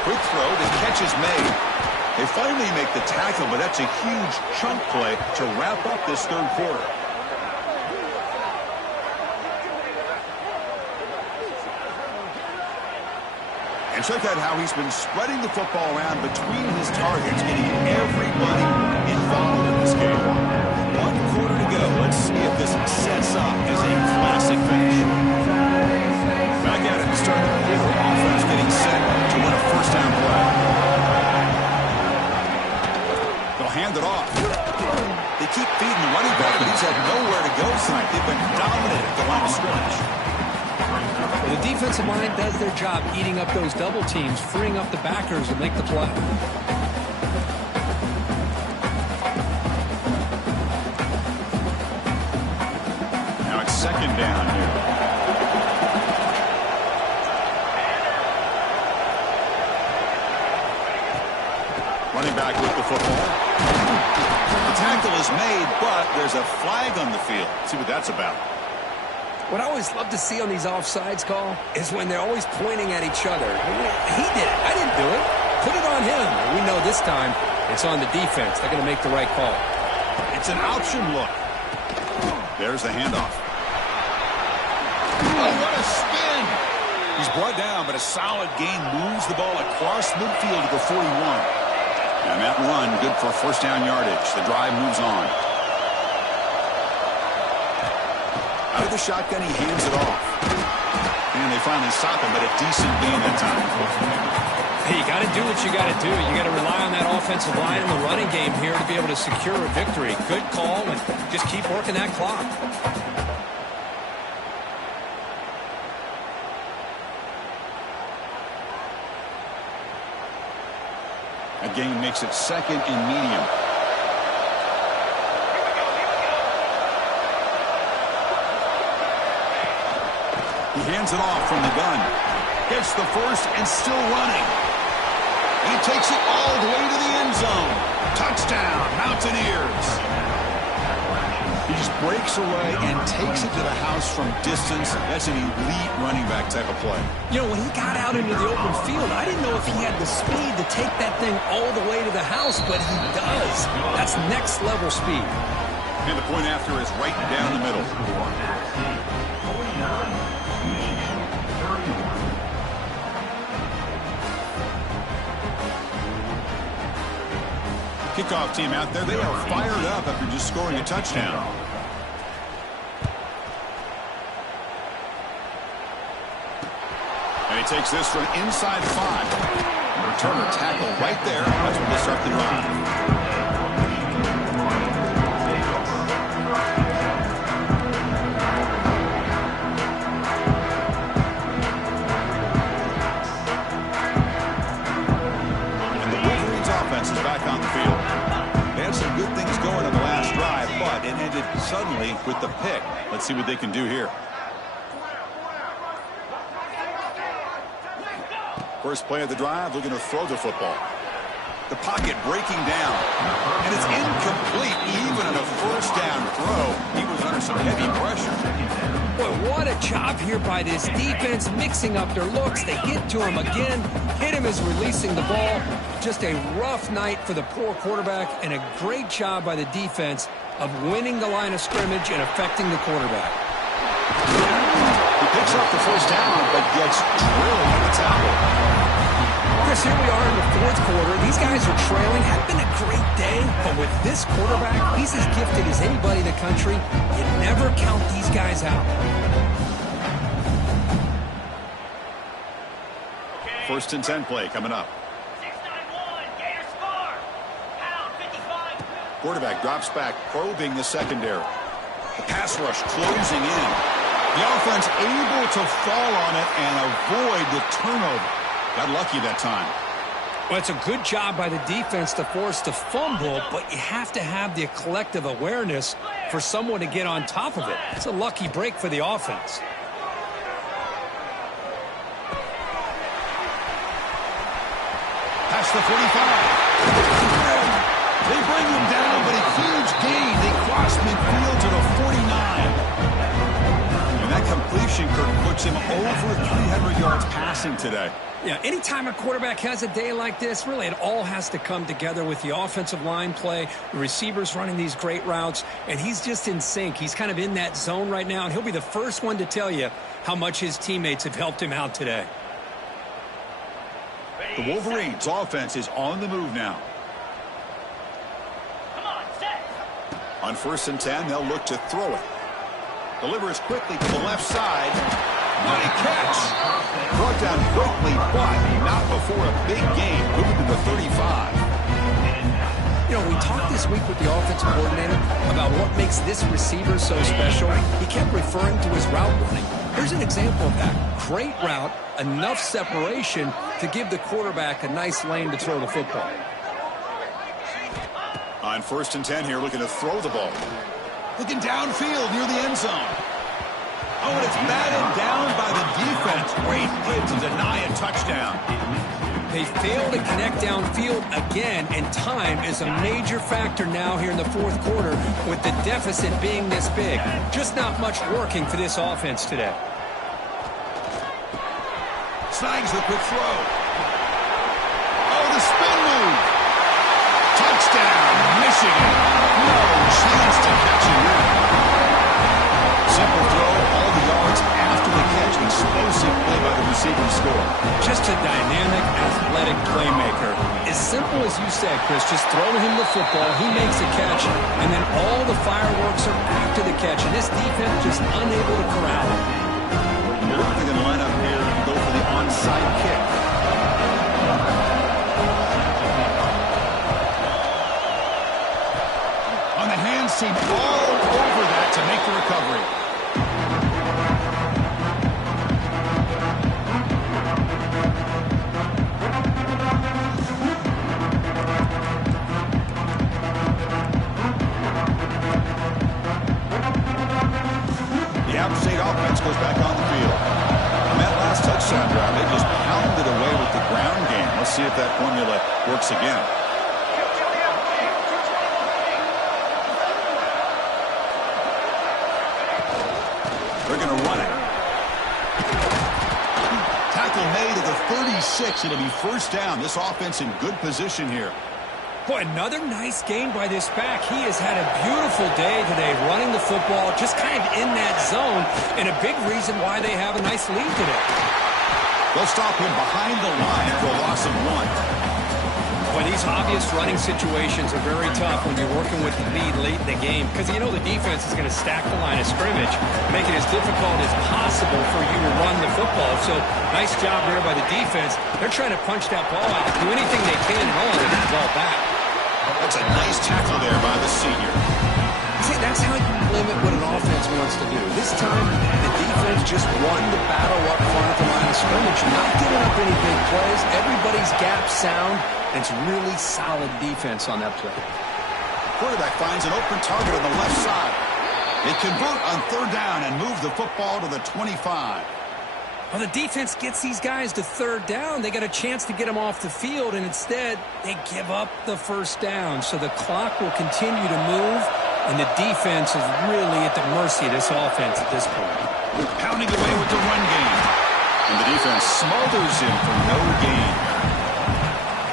Quick throw, the catch is made. They finally make the tackle, but that's a huge chunk play to wrap up this 3rd quarter. And check out how he's been spreading the football around between his targets, getting everybody involved in this game. 1 quarter to go. Let's see if this sets up as a classic finish. Back at it to start the quarter. Offense getting set to win a 1st down play. They'll hand it off. They keep feeding the running back, but he's had nowhere to go tonight. They've been dominant at the line of scrimmage. The defensive line does their job eating up those double teams, freeing up the backers and make the play. Now it's 2nd down here. Running back with the football. The tackle is made, but there's a flag on the field. Let's see what that's about. What I always love to see on these offsides call is when they're always pointing at each other. He did it. I didn't do it. Put it on him. We know this time it's on the defense. They're going to make the right call. It's an option look. There's the handoff. Oh, what a spin! He's brought down, but a solid gain moves the ball across midfield to the 41. And that run, good for first down yardage. The drive moves on. Out of the shotgun, he hands it off. And they finally stop him, but a decent gain that time. Hey, you got to do what you got to do. You got to rely on that offensive line and the running game here to be able to secure a victory. Good call, and just keep working that clock. That gain makes it second and medium. He hands it off from the gun. Gets the first and still running. He takes it all the way to the end zone. Touchdown, Mountaineers. He just breaks away and takes it to the house from distance. That's an elite running back type of play. You know, when he got out into the open field, I didn't know if he had the speed to take that thing all the way to the house, but he does. That's next level speed. And the point after is right down the middle. Kickoff team out there, they are fired up after just scoring a touchdown. And he takes this from inside 5. Returner tackle right there. That's when they start the drive. Is back on the field. They had some good things going on the last drive, but it ended suddenly with the pick. Let's see what they can do here. First play of the drive, looking to throw the football. The pocket breaking down, and it's incomplete. Even on a first down throw, he was under some heavy pressure. Boy, what a job here by this defense, mixing up their looks. They get to him again, hit him as releasing the ball. Just a rough night for the poor quarterback, and a great job by the defense of winning the line of scrimmage and affecting the quarterback. He picks up the first down, but gets drilled with the tackle. Chris, here we are in the fourth quarter. These guys are trailing. Had been a great day, but with this quarterback, he's as gifted as anybody in the country. You never count these guys out. First and 10 play coming up. Quarterback drops back, probing the secondary. The pass rush closing in. The offense able to fall on it and avoid the turnover. Got lucky that time. Well, it's a good job by the defense to force the fumble, but you have to have the collective awareness for someone to get on top of it. It's a lucky break for the offense. Past the 45. They bring him down, but a huge gain. They cross midfield to the 49. And that completion, Kirk, puts him over 300 yards passing today. Yeah, anytime a quarterback has a day like this, really it all has to come together with the offensive line play, the receivers running these great routes, and he's just in sync. He's kind of in that zone right now, and he'll be the first one to tell you how much his teammates have helped him out today. The Wolverines' offense is on the move now. On first and 10, they'll look to throw it. Delivers quickly to the left side. What a catch! Brought down quickly, but not before a big gain. Moving to the 35. You know, we talked this week with the offensive coordinator about what makes this receiver so special. He kept referring to his route running. Here's an example of that. Great route, enough separation to give the quarterback a nice lane to throw the football. On first and 10 here, looking to throw the ball. Looking downfield near the end zone. Oh, and it's batted down by the defense. Great play to deny a touchdown. They fail to connect downfield again, and time is a major factor now here in the fourth quarter with the deficit being this big. Just not much working for this offense today. Snags the quick throw. Oh, the spin move. Touchdown, Michigan. No chance to catch him there. Simple throw, all the yards after the catch. Explosive play by the receiver to score. Just a dynamic, athletic playmaker. As simple as you said, Chris, just throw him the football, he makes a catch, and then all the fireworks are after the catch. And this defense just unable to corral him. Now they're going to line up here and go for the onside kick. On the hands team, all over that to make the recovery. The App State offense goes back on the field. On that last touchdown drive, they just pounded away with the ground game. Let's see if that formula works again. They're going to run it. Tackle made at the 36. It'll be first down. This offense in good position here. Boy, another nice gain by this back. He has had a beautiful day today running the football, just kind of in that zone, and a big reason why they have a nice lead today. They'll stop him behind the line for a loss of 1. Boy, these obvious running situations are very tough when you're working with the lead late in the game because you know the defense is going to stack the line of scrimmage, make it as difficult as possible for you to run the football. So nice job there by the defense. They're trying to punch that ball out, do anything they can in order to get the ball back. That's a nice tackle there by the senior. See, that's how you limit what an offense wants to do. This time, the defense just won the battle up front at the line of scrimmage, not giving up any big plays. Everybody's gap sound, and it's really solid defense on that play. Quarterback finds an open target on the left side. They convert on third down and move the football to the 25. Well, the defense gets these guys to third down. They got a chance to get them off the field, and instead, they give up the first down. So the clock will continue to move, and the defense is really at the mercy of this offense at this point. Pounding away with the run game. And the defense smothers him for no gain.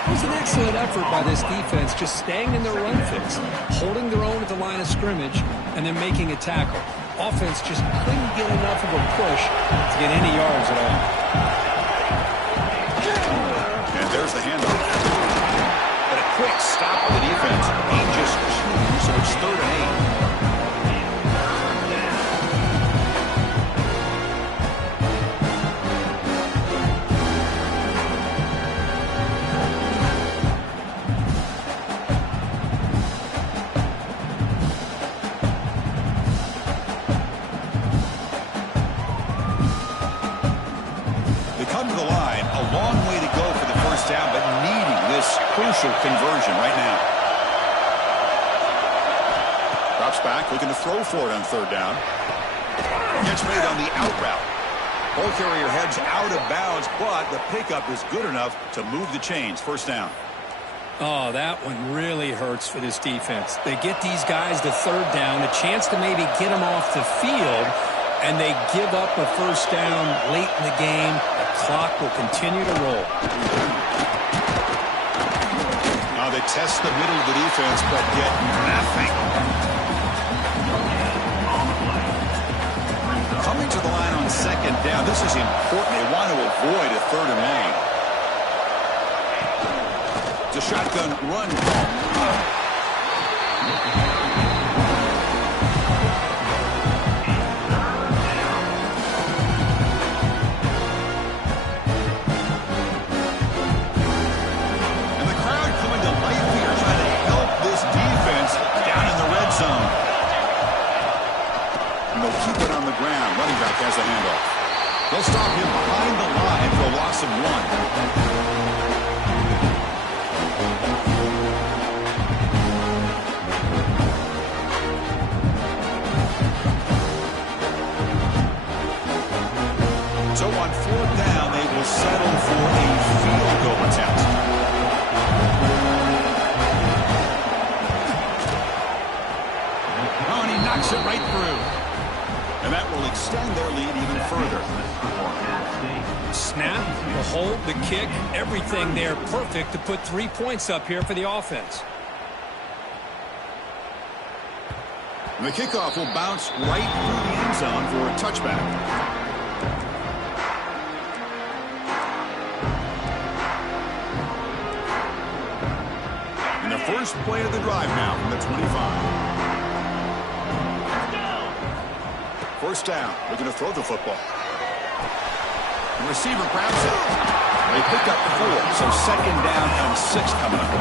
It was an excellent effort by this defense, just staying in their run fix, holding their own at the line of scrimmage, and then making a tackle. Offense just couldn't get enough of a push to get any yards at all. And there's the handoff. But a quick stop of the defense. He just chews, so it's 3rd and 8. Crucial conversion right now. Drops back, looking to throw for it on third down. Gets made on the out route. Ball carrier heads out of bounds, but the pickup is good enough to move the chains. First down. Oh, that one really hurts for this defense. They get these guys to third down, a chance to maybe get them off the field, and they give up a first down late in the game. The clock will continue to roll. Now they test the middle of the defense, but get nothing. Coming to the line on second down. This is important. They want to avoid a 3rd and long. It's a shotgun run. Has a handoff. They'll stop him behind the line for a loss of 1. everything there perfect to put 3 points up here for the offense. And the kickoff will bounce right through the end zone for a touchback. And the first play of the drive now from the 25. First down. They're going to throw the football. The receiver grabs it. They pick up 4, so second down and 6 coming up.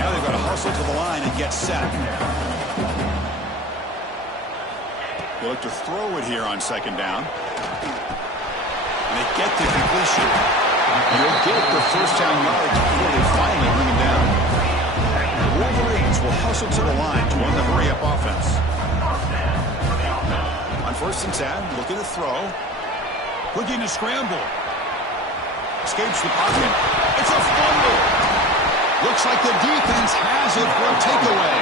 Now they've got to hustle to the line and get set. They look to throw it here on second down. And they get the completion. They'll get the first down yards before they finally bring him down. The Wolverines will hustle to the line to run the hurry-up offense. On 1st and 10, looking to throw. Looking to scramble. Escapes the pocket. It's a fumble. Looks like the defense has it for a takeaway.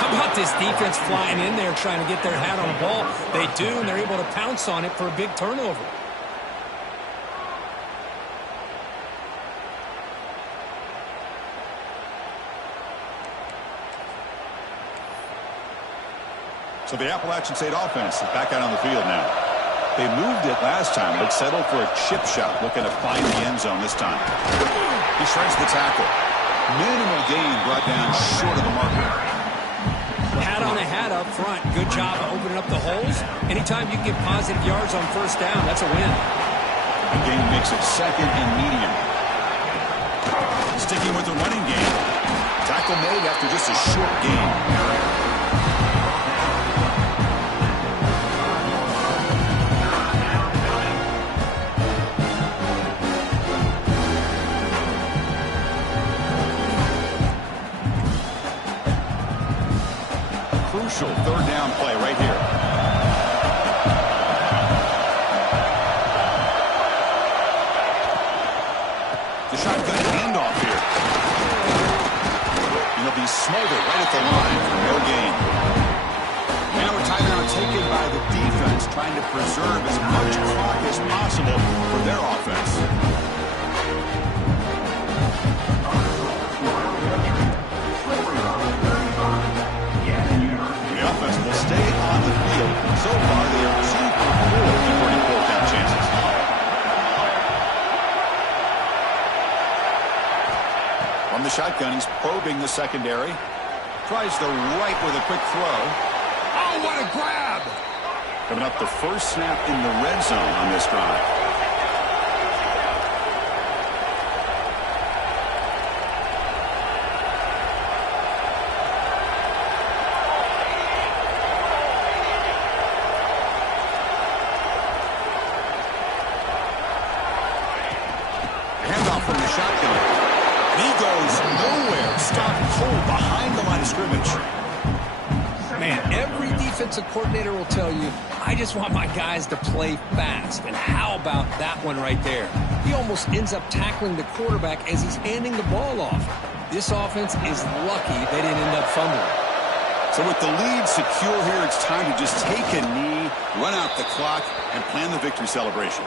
How about this defense flying in there trying to get their hat on a ball? They do, and they're able to pounce on it for a big turnover. So the Appalachian State offense is back out on the field now. They moved it last time, but settled for a chip shot, looking to find the end zone this time. He shreds the tackle. Minimal gain brought down short of the marker. Hat on a hat up front. Good job of opening up the holes. Anytime you get positive yards on first down, that's a win. The game makes it second and medium. Sticking with the running game. Tackle made after just a short gain. Crucial third down play right here. The shotgun handoff here. And it'll be smothered right at the line for no gain. Now a timeout taken by the defense, trying to preserve as much clock as possible for their offense. Offense will stay on the field. So far, they are 2 for 4 converting 4th down chances. From the shotgun, he's probing the secondary. Tries the right with a quick throw. Oh, what a grab! Coming up the first snap in the red zone on this drive. From the shotgun. And he goes nowhere. Stopped cold behind the line of scrimmage. Man, every defensive coordinator will tell you, I just want my guys to play fast. And how about that one right there? He almost ends up tackling the quarterback as he's handing the ball off. This offense is lucky they didn't end up fumbling. So with the lead secure here, it's time to just take a knee, run out the clock, and plan the victory celebration.